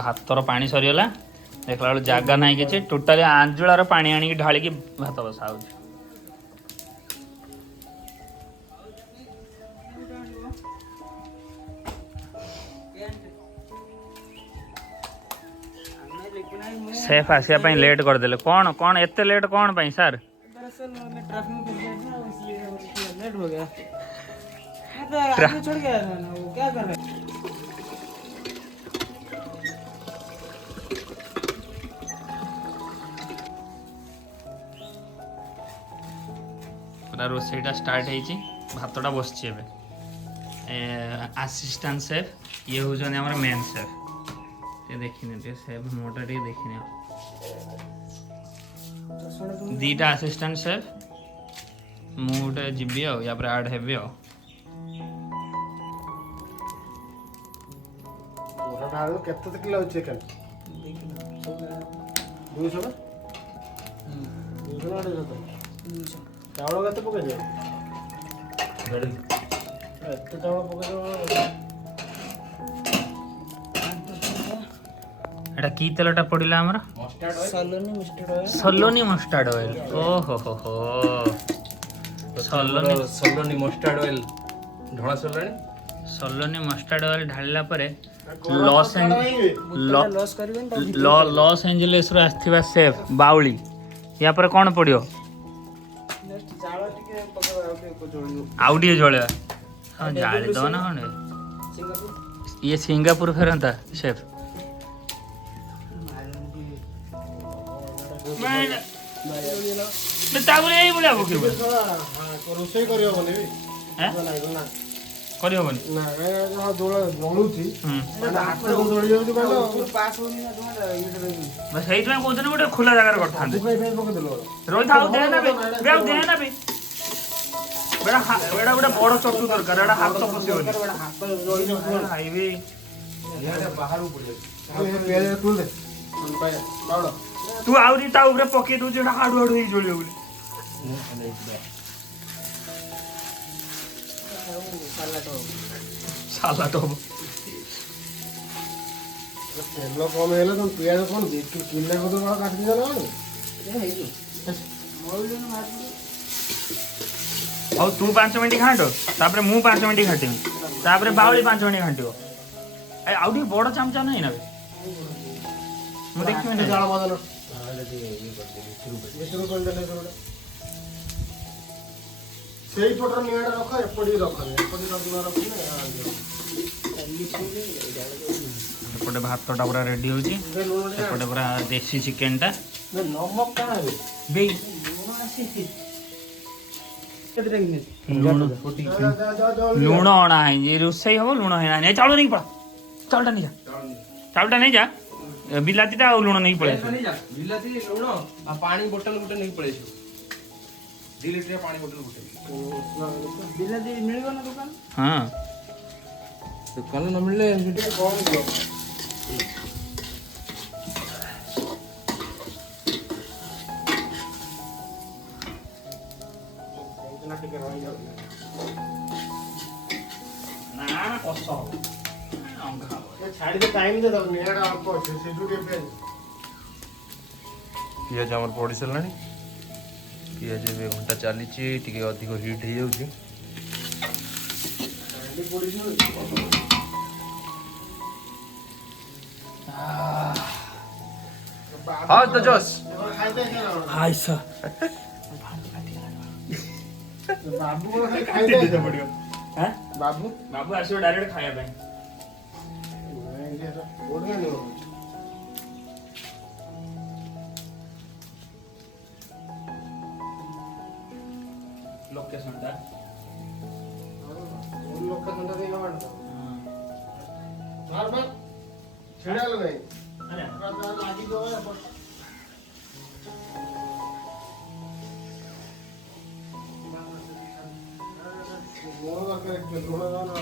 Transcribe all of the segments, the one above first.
भातर पानी सरीगला देखला बेलू जगह ना कि टोटाली आंजुलार पानी आनिक ढालिकी भात बसा हो सेफ आसिया लेट करदे कौन कौन एते लेट कौन पाई सर लेट हो गया तो छोड़ गया था ना वो क्या कर रहे पूरा रोसईटा स्टार्ट होइछि भातटा बसछि एबे असिस्टेंट शेफ ये होजन हमर मेन शेफ ते देखिने ते शेफ मोटा टे देखिने दीटा असिस्टेंट शेफ मुटे जिबी आ या पर ऐड हेबी आ पूरा डाल केते किलो चिकन देखिना 200 ना 200 आड़े तो चावल केते पके दे रेडी एते चावल पके दे एटा की तेलटा पड़िला हमर सलोनी मस्टर्ड ऑयल ओहो हो सलोनी मस्टर्ड ऑयल ढळा सलोनी मस्टर्ड ऑयल ढालिला परे लॉस एंजलिस रो आस्थिबा शेफ बाउली या पर कोन पड़ियो आउ टिके जळे हां जाली दो ना कोन ये सिंगापुर फेरंता शेफ मैं ताबरे एई बोला बके हां रोसई करियो बने हैं ना करियो बने ना हां दोला जळुची माने हाथ को जळि जाउची कहलो पास होनी ना तुम्हारा बस हेइ तुम कोजने गोटे खुला जगह रे करथांदे दुकाई फेर पके देलो रोई थाउ दे ना बे दे ना बे बेड़ा बेड़ा गोटे बड़ चटू दरकार एडा हाथ तो पसी होनी हाथ जळि जाउची हाईवे यार बाहर पड़ियो पेज तुल दे मन पाए बावडो तू आउरी ता ऊपर पके दउ जेडा हाडू हाडू ही जोलियो बोली साला तो तेल कम हेले तुम पियाज कोन किले को तो काट दिला और तू 5 मिनट घांटो तापरे मु 5 मिनट घाटिमी तापरे बावली 5 मिनट घांटियो ए आउडी बड़ चमचा नहीं ना मु देखियो ना जाळ बदल मिस्टर कोन देले जोडा सेई पटर नियाडा रख एपडी रख एपडी रखना एपटे भातटा पूरा रेडी होची एपटे पूरा देसी चिकन टा नमक का है बे लूण अणा है ये रोसई हम लूण है नहीं चावल नहीं पड़ा चावलटा नहीं जा चावलटा नहीं जा बिलातीटा आ लूण नहीं पड़े बिलाती लुण आ पानी बोतल गुटे नहीं पड़े 2 लीटर पानी बोतल गुटे बिलाती मिलबो ना दुकान हां दुकान न मिलले सेठी कम दियो इतना टिके रही जाओ ना ना कसो छाड़ी दे टाइम दे दो नियाडा आपको सेजू के पे पियाज हमर पड़ी सरलानी पियाज बे घंटा चली टिके अधिक हिट हो जाउची हाँ तो जोश हाय सर बाबू को खाई दे पड़ियो हैं बाबू बाबू आसो डायरेक्ट खाया पे नहीं ये तो बोल गया नहीं लोकेशन टा उन लोग का संदा देगा वाला बार बार छेड़ा लो नहीं अरे रात लागी दो है वो का करे थोड़ा ना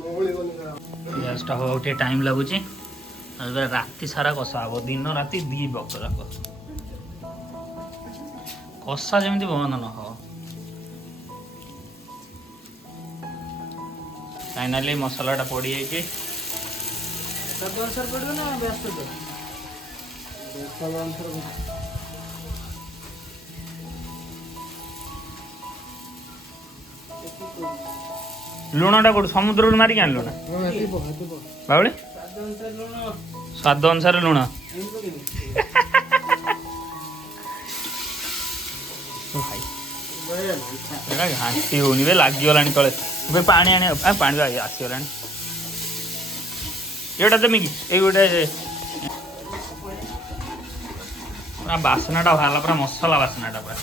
मोगली बनी करा गैसटा हो उठे टाइम लगुची राति सारा कषा हम दिन राति 2 बक्त जाक कषा जमी बंद न हो फाइनाली मसलाटा पड़ी जाइए ସ୍ୱାଦ ଅନୁସାରେ ପଡ଼ିବ ନା ବ୍ୟସ୍ତ ତ? ଲୁଣଟା କୋଉଠୁ ସମୁଦ୍ରରୁ ମାରିକି ଆଣିଲୁ ନା ବାଉଳି? ସ୍ୱାଦ ଅନୁସାରେ ଲୁଣ ସ୍ୱାଦ ଅନୁସାରେ ଲୁଣ। ଏମିତି ପକେଇବି। ଏଇଟା ଘାଣ୍ଟି ହଉନି ବେ, ଲାଗିଗଲାଣି ତଳେ। ଏବେ ପାଣି ଆଣିବା, ପାଣି ଆସିଗଲାଣି। ଏଇଟା ଦେମି କି? ଏଇ ଗୋଟେ ପୁରା ବାସ୍ନାଟା ବାହାରିଲା, ପୁରା ମସଲା ବାସ୍ନାଟା ପୁରା।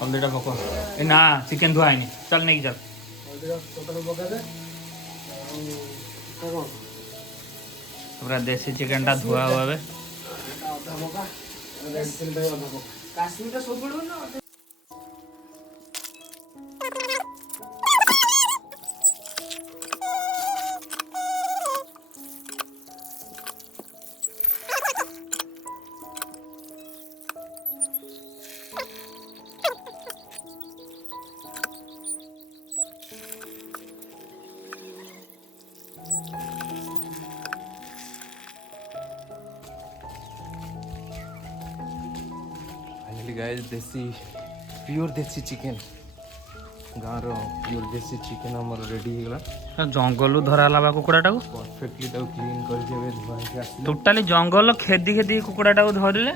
ହଳଦୀଟା ପକ। ଏ ନା ଚିକେନ ଧୁଆ ହେଇନି, ଚାଲ ନେଇକି ଚାଲ। ପୁରା ଦେଶୀ ଚିକେନଟା ଧୁଆ ହବ ଏବେ। କାଶ୍ମୀରଟା ସବୁ ପଡ଼ିବ ନା? फाइनली गाइस देसी प्योर देसी चिकेन गाँव प्योर देसी चिकेन आमर रेडी हो गला। जंगल धरा हला कुकुड़ाटाକୁ परफेक्टली ताको क्लीन करके ଏବେ ଧୁଆ ହେଇକି ଆସିଲା। टोटाली जंगल खेदी खेदी कुकुड़ाटाକୁ धरिले,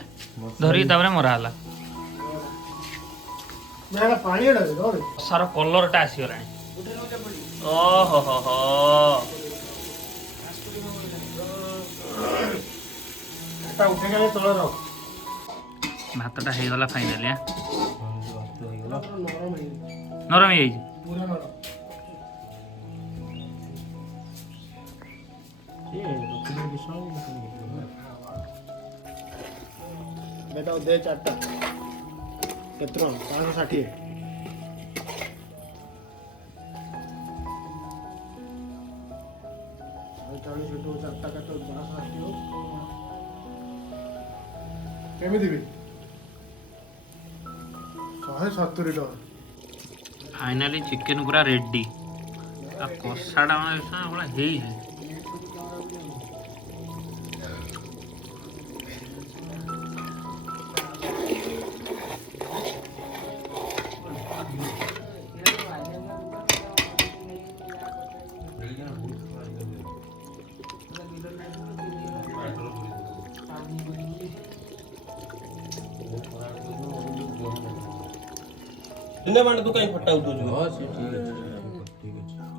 धरिକି ତାପରେ ମରା ହେଲା। ସାର କଲରଟା ଆସିଗଲାଣି। ଓହୋ ହୋ ହୋ ଭାତଟା ହେଇଗଲା ଫାଇନାଲି। ନରମ ହେଇଯାଇଛି। दे 4टा केते 560 40 टू 4टा का तो 560 हो केमिति भी 170 टका। फाइनाली चिकेन पूरा रेडी। कषाटा ମାନେ ହେଇଛି। इन्ना बाण तू कहीं फटा उठो जो। हां ठीक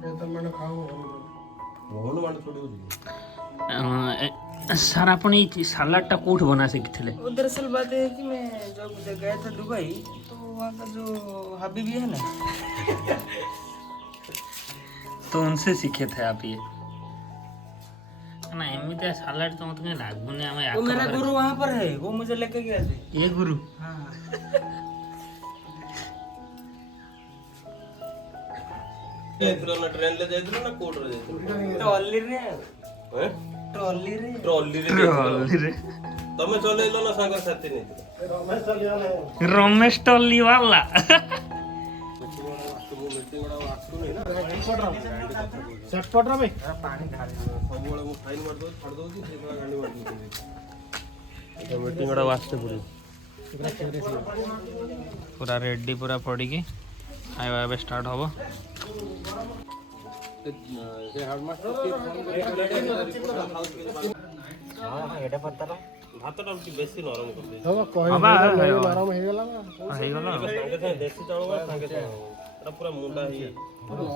है तो मैंने खाओ मोहन बाण छोड़ी हो। सर अपन ये सलाद टा कोठ बना सीखते? वो दरअसल बात है कि मैं जब गया था दुबई तो वहाँ का जो हबीबी है ना, तो उनसे सीखे थे आप ये ना? एमती सलाड तो तुम्हें लागुनी। वो मेरा गुरु वहाँ पर है, वो मुझे लेके गया था। ये गुरु? हाँ ट्रेन ले जाइದ್ರು ना कोट रे जाइದ್ರು? ट्रॉली रे हैं ट्रॉली रे ट्रॉली रे रे तमे चलेइलो ना सांग साथी नहीं रमेश टल्ली वाला। चटपट रे भाई पानी ढाल ସବୁବେଳେ ମୁଁ ଫାଇନ୍ ମାରି ଦଉଛି ଛାଡ଼ି ଦଉଛି ସେ ପୁରା ଗାଣ୍ଡି ମାରି ଦଉଛି। ତ ମିଟିଂ ଗୁଡ଼ା ଆସତେ ପଡ଼ିବ पूरा रेडी पूरा पड़ी खाଇବା ଏବେ ଷ୍ଟାର୍ଟ ହବ। ସେ ହେଡମାଷ୍ଟର କି ଫୋନ କରି हाँ एटा पत्ता ଭାତଟା ଟିକେ ବେଶୀ ନରମ କରିଦେଇଛି। ହବ କହି ହବା, ନରମ ହେଇଗଲା ନା ହେଇଗଲା। ସାଙ୍ଗେ ସାଙ୍ଗେ ଦେଶୀ ଚାଉଳ ସାଙ୍ଗେ ସାଙ୍ଗେ ଏଟା ପୁରା ମୁଣ୍ଡା ହେଇଯାଇଛି।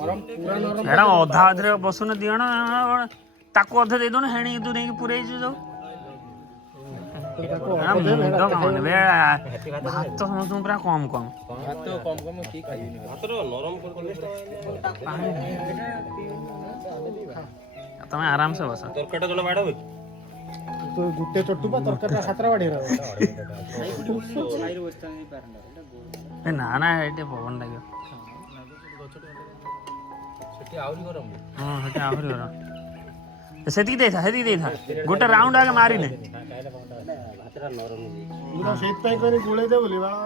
ନରମ ପୁରା ନରମ ଏଟା ଅଧା ଅଧରେ ବସୁନ ଦି ଜଣ, ତାକୁ ଅଧେ ଦେଇଦଉନ ହେଣି ତୁ ନେଇକି ପୁରେଇଛୁ ଯୋଉ। ତାକୁ ମୁଣ୍ଡ କାମ ନେବେ ଭାତ ସମସ୍ତଙ୍କୁ ପୁରା କମ କମ। ଭାତ କମ କମ କି ଖାଇବିନି ଭାତଟା ନରମ କରିଦେଲେ ତମେ ଆରାମସେ ବସ। ତରକାରୀଟା ଜଣେ ବାଡ଼ ହୁଏ ତୁ ଗୁଟେ ଚଟୁପା ତରକାରୀଟା ସାତଟା ବାଡିର ଏ ନା ନା ଏଠି ପବନ ଲାଗିବ। ସେଠି ଆହୁରି ଗରମ। ହଁ ସେଠି ଆହୁରି ଗରମ। ସେତିକି ଦେଇଥା ଗୋଟେ ରାଉଣ୍ଡ ଆଗେ ମାରିନେ ମୁଁ ତ ସେଇଥିପାଇଁ କହିଲି ଗୋଳେଇ ଦେ ବୋଲି ବାଳ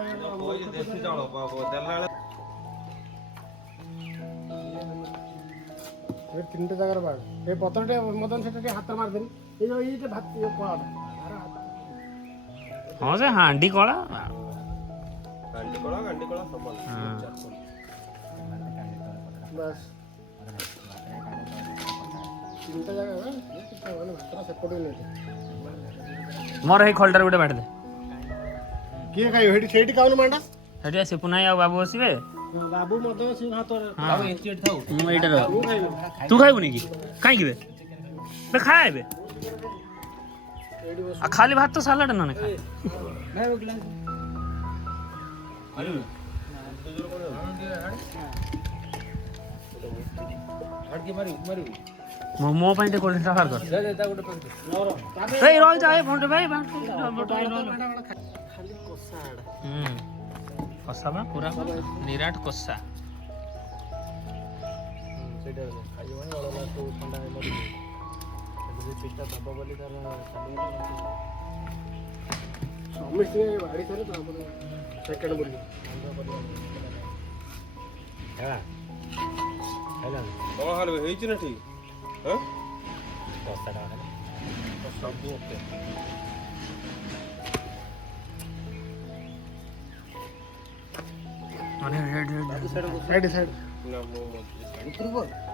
ଏ ତିନିଟା ଜାଗାରେ ବାଳ ଏ ପତ୍ରଟେ ମଦନ ସେଟା ଟିକେ ହାତ ମାରିଦେନି ଏଇ ଯୋଉ ଏଇଟା ଭାତ ଇଏ କଳାଟା ହଁ ସେ ହାଣ୍ଡି କଳା ବାସ୍ ତିନିଟା ଜାଗା ଭାତଟା ସେପଟକୁ ନେଇଛି ମୋର ହେଇ ଖଲଟାରେ ଗୋଟେ ବାଟ ଦେ କିଏ ଖାଇବ ସେଇଠି ସେଇଠି ଖାଉନୁ ମାଣ୍ଡା ସେଠି ସିପୁନ ଭାଇ ଆଉ ବାବୁ ବସିବେ ବାବୁ ମଦନ ସିଂ ହାତରେ ମୁଁ ଏଇଟା ରହ ମୁଁ ଖାଇବି ତୁ ଖାଇବୁନି କି କାହିଁକି ବେ ଖାଏ ଆଉ ଖାଲି ଭାତ ସାଲାଡ ନନେ ଖା ମୋ ପାଇଁ ଟିକେ କୋଲ୍ଡ ଡ୍ରିଙ୍କସ୍ ବାହାର କର ଏଇ ରହିଥା ଏ ଫୋନ୍ ଭାଇ କଷା ବା ପୁରା ନିରାଟ କଷା ସମସ୍ତେ ବାଡ଼ି ସାରେ ତାପରେ ସେକେଣ୍ଡ ବୋଲି କଣ ହାଲ ହେଇଛି ନା ଠିକ ସବୁ ଓକେ ମାନେ ସାଇଡ ସାଇଡ ନା ମୁଁ ଉତ୍ତରବ